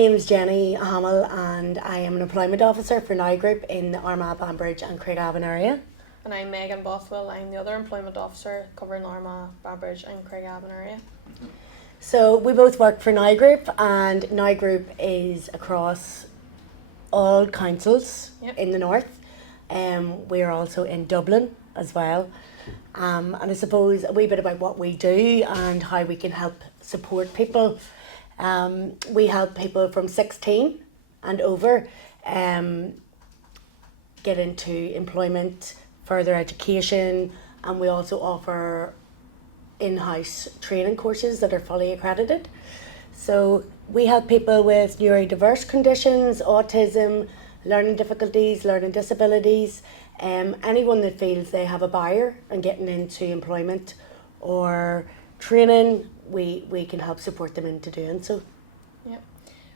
name is Jenny Hamill and I am an employment officer for Now Group in the Armagh, Banbridge and Craigavon area. And I'm Megan Bothwell. I'm the other employment officer covering the Armagh, Banbridge and Craigavon area. So we both work for Now Group, and Now Group is across all councils in the north. We're also in Dublin as well. And I suppose a wee bit about what we do and how we can help support people. We help people from 16 and over get into employment, further education, and we also offer in-house training courses that are fully accredited. So we help people with neurodiverse conditions, autism, learning difficulties, learning disabilities, anyone that feels they have a barrier in getting into employment or training, we can help support them into doing so. Yeah,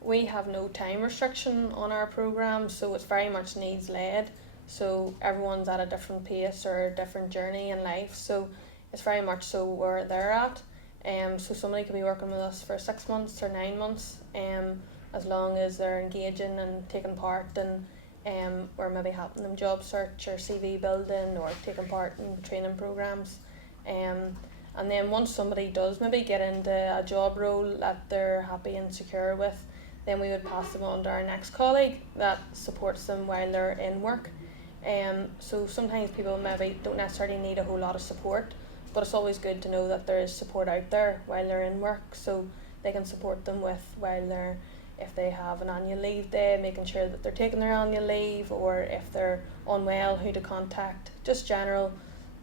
we have no time restriction on our programme, so it's very much needs led. So everyone's at a different pace or a different journey in life, so it's very much so where they're at. So somebody could be working with us for 6 months or 9 months, as long as they're engaging and taking part in or maybe helping them job search or CV building or taking part in training programmes. And then once somebody does maybe get into a job role that they're happy and secure with, then we would pass them on to our next colleague that supports them while they're in work. So sometimes people maybe don't necessarily need a whole lot of support, but it's always good to know that there is support out there while they're in work, so they can support them with while they're, if they have an annual leave day, making sure that they're taking their annual leave, or if they're unwell, who to contact, just general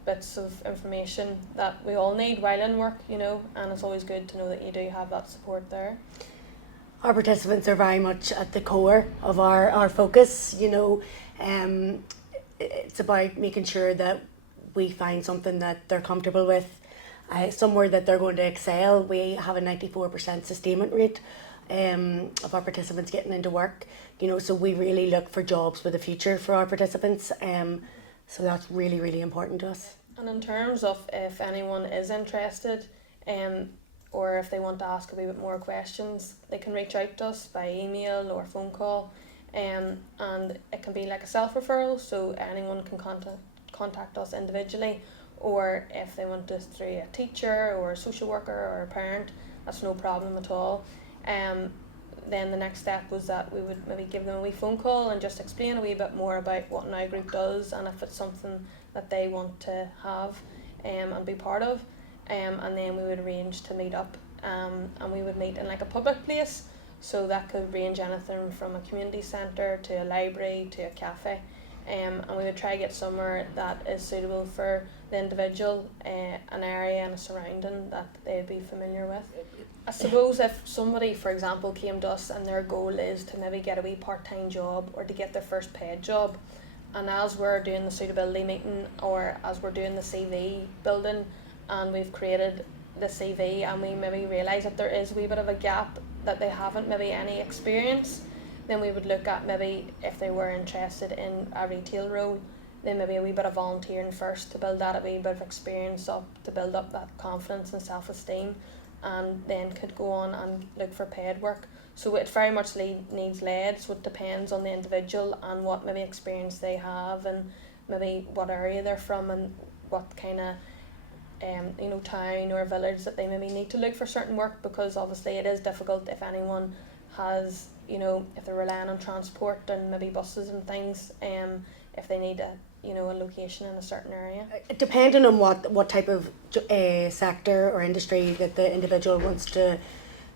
bits of information that we all need while in work, you know, and it's always good to know that you do have that support there. Our participants are very much at the core of our focus, you know. It's about making sure that we find something that they're comfortable with, somewhere that they're going to excel. We have a 94% sustainment rate of our participants getting into work, you know, so we really look for jobs with a future for our participants, so that's really, really important to us. And in terms of if anyone is interested, or if they want to ask a wee bit more questions, they can reach out to us by email or phone call, and it can be like a self-referral, so anyone can contact us individually, or if they want us through a teacher or a social worker or a parent, that's no problem at all. Then the next step was that we would maybe give them a wee phone call and just explain a wee bit more about what Now Group does and if it's something that they want to have and be part of, and then we would arrange to meet up, and we would meet in like a public place, so that could range anything from a community centre to a library to a cafe, and we would try to get somewhere that is suitable for the individual, an area and a surrounding that they'd be familiar with. I suppose if somebody, for example, came to us and their goal is to maybe get a wee part-time job or to get their first paid job, and as we're doing the suitability meeting or as we're doing the CV building and we've created the CV and we maybe realise that there is a wee bit of a gap, that they haven't maybe any experience, then we would look at maybe if they were interested in a retail role, then maybe a wee bit of volunteering first to build that a wee bit of experience up, to build up that confidence and self-esteem, and then could go on and look for paid work. So it very much needs led, so it depends on the individual and what maybe experience they have and maybe what area they're from and what kind of town or village that they maybe need to look for certain work, because obviously it is difficult if anyone has, if they're relying on transport and maybe buses and things, if they need a location in a certain area. Depending on what type of sector or industry that the individual wants to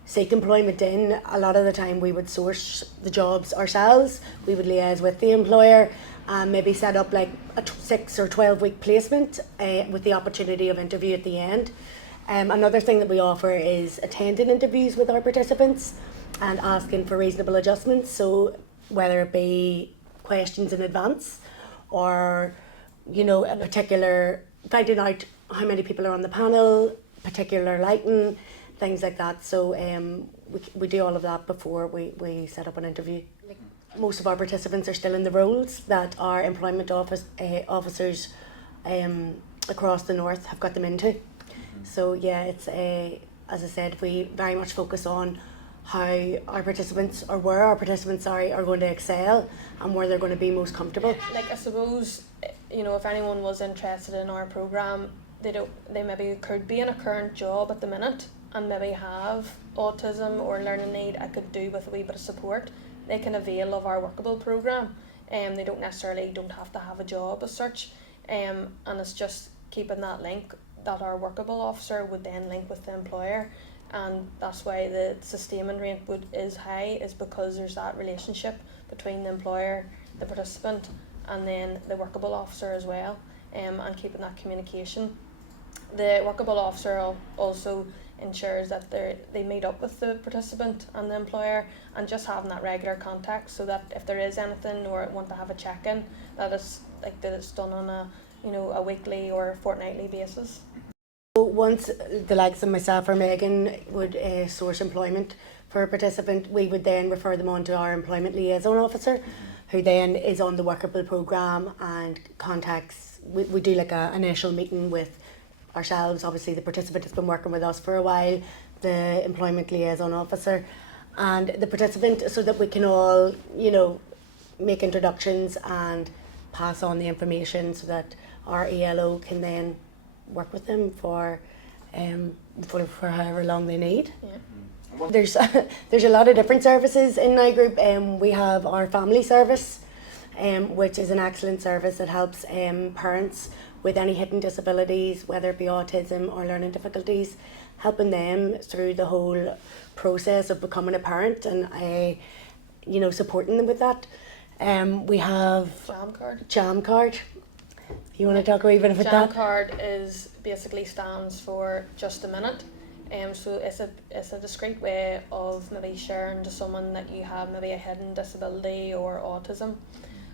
seek employment in, a lot of the time we would source the jobs ourselves. We would liaise with the employer and maybe set up like a 6 or 12 week placement with the opportunity of interview at the end. Another thing that we offer is attending interviews with our participants and asking for reasonable adjustments, so whether it be questions in advance or a particular, finding out how many people are on the panel, particular lighting, things like that. So we do all of that before we set up an interview. Most of our participants are still in the roles that our employment officers across the north have got them into. So yeah, it's as I said, we very much focus on how our participants, or where our participants, sorry, are going to excel and where they're going to be most comfortable. Like, I suppose, you know, if anyone was interested in our programme, they maybe could be in a current job at the minute and maybe have autism or learning need. I could do with a wee bit of support. They can avail of our workable programme. They don't have to have a job as such. And it's just keeping that link that our workable officer would then link with the employer. And that's why the sustainment rate is high, is because there's that relationship between the employer, the participant, and then the workable officer as well, and keeping that communication. The workable officer also ensures that they meet up with the participant and the employer, and just having that regular contact, so that if there is anything or want to have a check-in, that it's done on a weekly or fortnightly basis. Once the likes of myself or Megan would source employment for a participant, we would then refer them on to our employment liaison officer, who then is on the workable programme and contacts. We do like an initial meeting with ourselves. Obviously the participant has been working with us for a while, the employment liaison officer and the participant, so that we can all, make introductions and pass on the information, so that our ELO can then work with them for however long they need. Yeah. There's a lot of different services in my group. We have our family service, which is an excellent service that helps parents with any hidden disabilities, whether it be autism or learning difficulties, helping them through the whole process of becoming a parent and supporting them with that. We have Jam Card. You want to talk a wee bit about that? Jam Card basically stands for just a minute. So it's a discreet way of maybe sharing to someone that you have maybe a hidden disability or autism.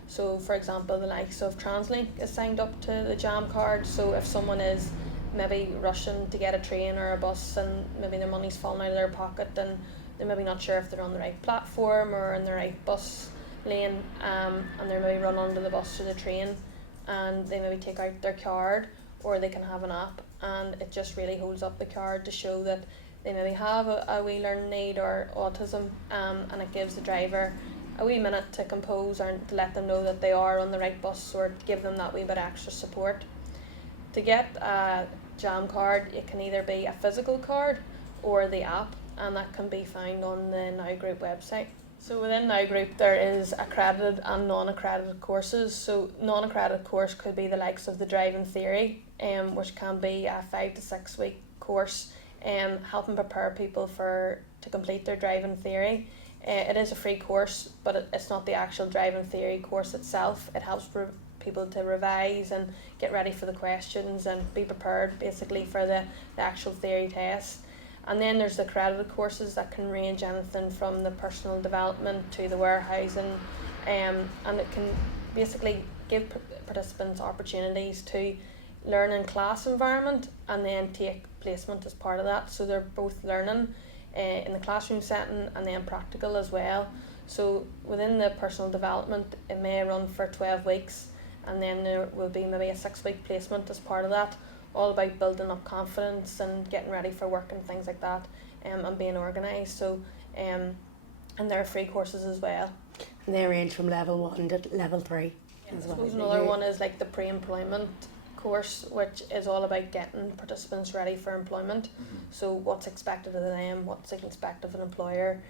So for example, the likes of TransLink is signed up to the Jam Card. So if someone is maybe rushing to get a train or a bus and maybe their money's falling out of their pocket, and they're maybe not sure if they're on the right platform or in the right bus lane, and they're maybe run onto the bus or the train, and they maybe take out their card, or they can have an app, and it just really holds up the card to show that they maybe have a wee learning need or autism, and it gives the driver a wee minute to compose or to let them know that they are on the right bus, or to give them that wee bit extra support. To get a Jam Card, it can either be a physical card or the app, and that can be found on the Now Group website. So within Now Group there is accredited and non-accredited courses. So non-accredited course could be the likes of the driving theory, which can be a 5 to 6 week course, helping prepare people to complete their driving theory. It is a free course, but it's not the actual driving theory course itself. It helps people to revise and get ready for the questions and be prepared basically for the actual theory test. And then there's the accredited courses that can range anything from the personal development to the warehousing, and it can basically give participants opportunities to learn in class environment and then take placement as part of that. So they're both learning in the classroom setting and then practical as well. So within the personal development, it may run for 12 weeks, and then there will be maybe a 6-week placement as part of that, all about building up confidence and getting ready for work and things like that, and being organised. So and there are free courses as well. And they range from level 1 to level 3 as well. I suppose another one is like the pre-employment course, which is all about getting participants ready for employment. So what's expected of them, what's expected of an employer,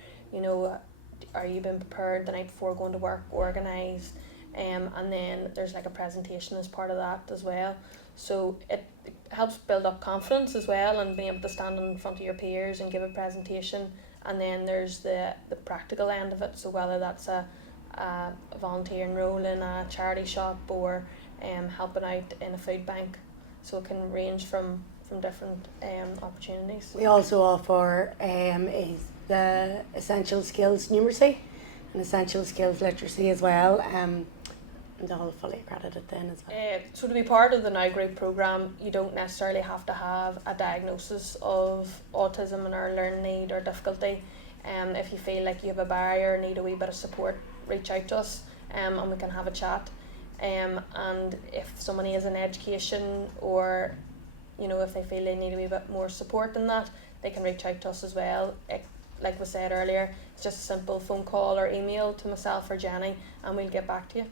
are you being prepared the night before going to work, organised, and then there's like a presentation as part of that as well. So it helps build up confidence as well, and being able to stand in front of your peers and give a presentation. And then there's the practical end of it, so whether that's a volunteering role in a charity shop or helping out in a food bank. So it can range from different opportunities. We also offer is the essential skills numeracy and essential skills literacy as well. And all fully accredited then as well. So to be part of the Now Group programme, you don't necessarily have to have a diagnosis of autism or learning need or difficulty. If you feel like you have a barrier, need a wee bit of support, reach out to us, and we can have a chat. And if somebody is in education, or if they feel they need a wee bit more support in that, they can reach out to us as well. like we said earlier, it's just a simple phone call or email to myself or Jenny, and we'll get back to you.